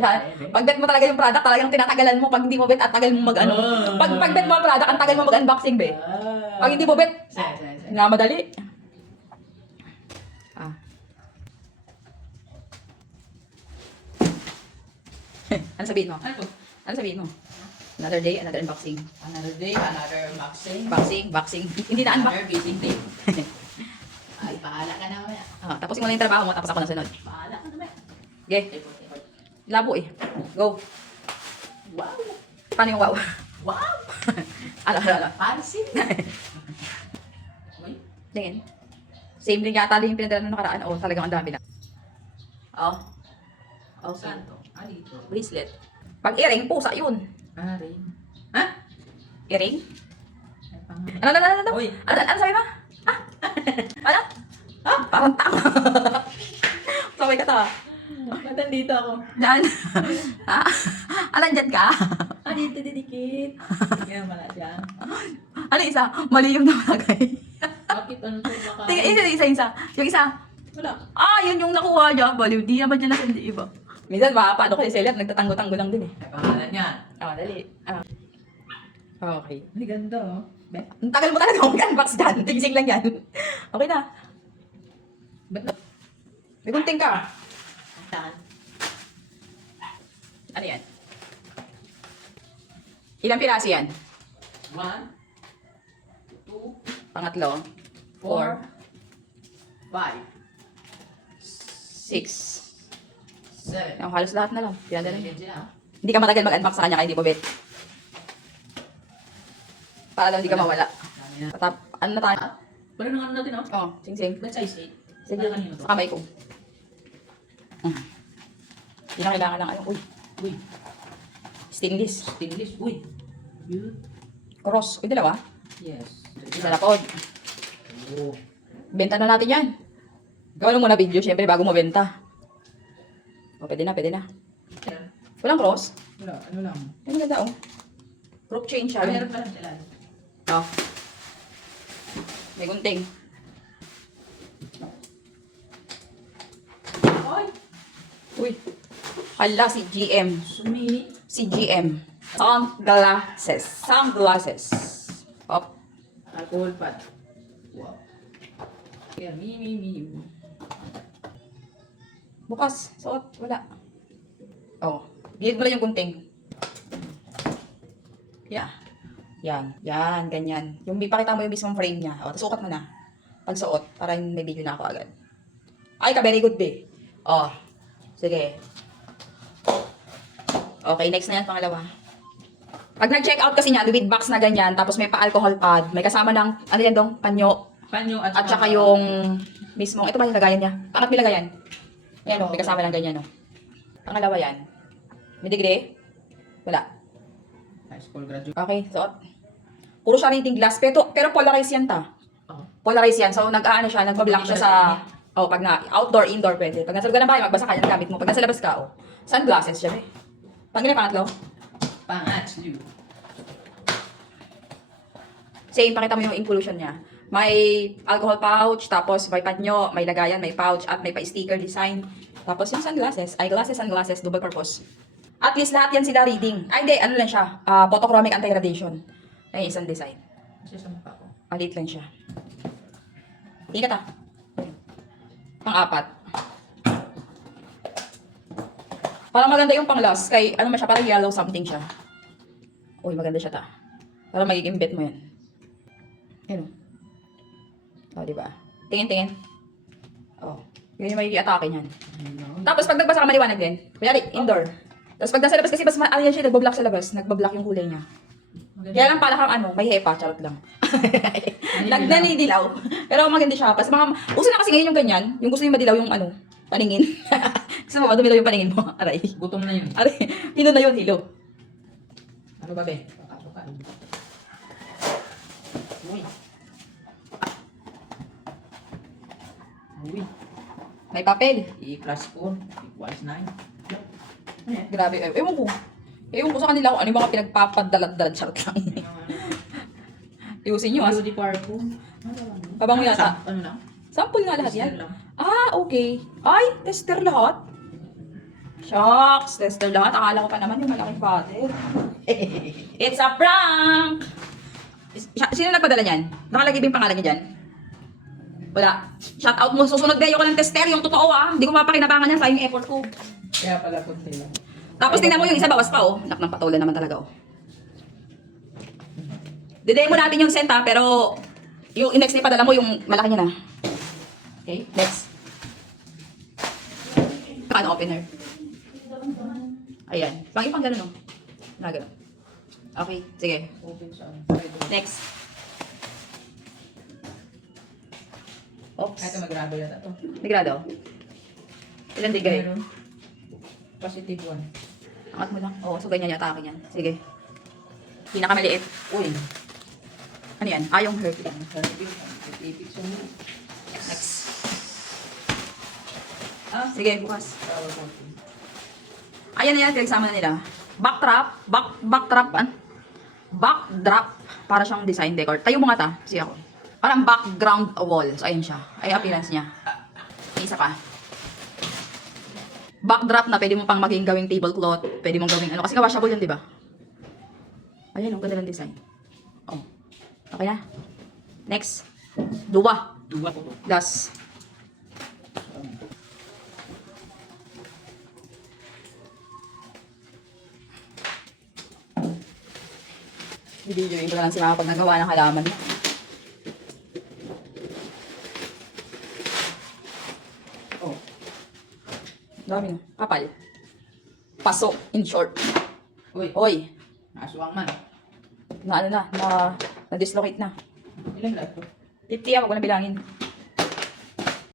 Yan. Pag bet mo talaga yung product, talagang tinatagalan mo. Pag hindi mo bet, at tagal mo mag-ano. Pag bet mo ang product, ang tagal mo mag-unboxing, be. Pag hindi mo bet, nga madali. Ah. Ano sabihin mo? Ano sabihin mo? Another day, another unboxing. Another day, another unboxing. Boxing. Hindi na unbox. Another busy day. Ay, bahala ka na mamaya. Tapusin mo na yung trabaho mo, tapos ako na sunod. Bahala ka na mamaya. Okay. Labo eh. Go. Wow! Paano yung wow? Wow! Ala. Pansin! Uy, Tingin. Same din yata din yung pinadala nung nakaraan. Oh, talagang ang dami lang. Oh. Okay. saan to? Ah, dito. Bracelet. Pag earring, pusa yun. Ah, rin. Ha? Earring? Ay, pang... Ano? Uy. Ano sabi mo? Ah? Ano? Ah? Parang tanga. Sabay ka ta. Ba't nandito ako? Diyan. Ha? Dyan ka? Ah, dito didikit. Kaya mala siya. Ano isa? Mali yung nakalagay. Bakit ano to? Baka... Tingnan, isa. Yung isa. Wala. Yun yung nakuha niya. Baliw. Di naman dyan nasa iba. Minsan, paano ko yung seller, nagtatango-tango lang din eh. Ay, pangalan yan. Dali. Okay. Ay, ganda oh. Be? Ang tagal mo talaga mag-unbox dyan. Tigising lang yan. Okay na. Ba't na? May gunting ka. Saan? Ano yan? Ilang piraso yan? 1, 2, Pangatlo. 4, 5, 6. 7. Halos lahat na lang. Pinadala niya. Sila. Hindi ka matagal mag-unbox sa kanya kaya hindi po bet. Para daw hindi ka mawala. Dami na. Ano na tayo? Wala nang ano natin oh. Sing. Ba't size 8? Sige, Kanino to? sa kamay ko. Hindi na kailangan ng ano. Uy, Stainless. stainless. Uy. Cute. Cross. Dalawa. Yes. Isa na pod. Oh. Benta na natin yan. Gawin mo muna video, syempre, bago mo benta. Pwede na. Yan. Walang cross. Wala, ano lang. Ay, maganda Group chain siya. Meron pa lang sila. May gunting. Oy! Uy. Hala, si GM. Sumini. Si GM. Sunglasses. Pop. Alcohol pad. Wow. Kaya mi. Bukas. Suot. Wala. Bigyan mo lang yung gunting. Yeah. Yan. Ganyan. Yung ipakita mo yung mismong frame niya. Tapos sukat mo na. Pag suot, para may video na ako agad. Ay, very good, be. Sige. Okay, next na yan, pangalawa. Pag nag-check out kasi niya, with box na ganyan, tapos may pa-alcohol pad, may kasama ng, ano yan dong, panyo. Panyo At saka yung mismong, ito ba yung lagayan niya? Pangat may lagayan. Ayan may kasama ng ganyan, Pangalawa yan. May degree? Wala. high school graduate. Okay, suot. Puro siya reading glass, pero polarized yan ta. Polarized yan, so nag-aano siya, nagpa-block siya sa, pag na, outdoor, indoor, pwede. Pag nasa loob ka ng bahay, magbasa ka yan gamit mo. Pag nasa labas ka, sunglasses siya, Pag ganyan, pangatlo. Pangatlo. Same, pakita mo yung inclusion niya. May alcohol pouch, tapos may panyo, may lagayan, may pouch, at may pa-sticker design. Tapos yung sunglasses, sunglasses, double purpose. At least lahat yan sila reading. Ay, hindi, ano lang siya, photochromic anti-radiation. Ay, isang design. Kasi sa mukha ko. Maliit lang siya. Ingat Pang-apat. Parang maganda yung pang-last. Kay, ano siya, parang yellow something siya. Uy, maganda siya ta. Parang magiging bet mo yan. Yan diba? Tingin. Yun yung magiging atake niyan. Tapos pag nagbasa ka maliwanag din. Kunyari, indoor. Tapos pag nasa labas kasi, ano yan siya, nagbablock sa labas. Nagbablock yung kulay niya. Kaya lang pala kang may hepa, charot lang. Nagnanidilaw. Pero maganda siya. Pas mga, uso na kasi ngayon yung ganyan. Yung gusto yung madilaw yung paningin. Gusto mo ba, dumilaw yung paningin mo? Aray. Gutom na yun. Aray, hilo na yun, hilo. Ano ba, be? Papasok ka. Uy. May papel. I-plus 4 equals 9. Grabe. Ewan ko sa kanila kung ano yung mga pinagpapadalad-dalad. Charot lang. Iusin nyo, Beauty parfum. Pabango yata. Ano lang? Sample nga lahat yan. Tester lang. Okay. Ay, tester lahat. Shocks! Tester lahat. Akala ko pa naman yung malaking father. It's a prank! Sino nagpadala niyan? Nakalagay ba yung pangalan niya dyan? Wala. Shout out mo. Susunod ba? Ayoko ng tester. Yung totoo ah. Hindi ko mapakinabangan yan. Sayang effort ko. Kaya pala kung sila. Tapos tingnan mo yung isa bawas pa oh. Nak ng patulan naman talaga oh. Didemo natin yung scent ha. Pero yung next na ipadala mo yung malaki niya na. Okay? Next. Ano opener? Ayan. Pang gano'n oh. Na gano'n. Okay. Sige. Open siya. Next. Oops. Ito mag-grado na to. Degrado. Ilan digay? Meron. Positive 1. Angat mo lang. Oo, so ganyan yata akin yan. Sige. Pinakamaliit. Uy. Ano yan? Ayong hurt. Ipit siya mo. Next. Sige, bukas. Ayan na yan, pinagsama na nila. Backdrop. Backdrop. Para siyang design decor. Tayo mo nga ta. Sige ako. Parang background wall. So, ayun siya. Ay, appearance niya. May isa pa. Backdrop na pwede mo pang maging gawing tablecloth. Pwede mong gawing ano. Kasi washable yun, di ba? Ayan, ang ganda ng design. Oh. Okay na. Next. Dua. Das. Video ko lang si Mama pag nagawa ng halaman. Oh. Dami na. Kapal. Pasok, in short. Uy. Oy. Aswang man. Na ano na, na dislocate na. Ilan lahat to? 50 ako, wag ko na bilangin.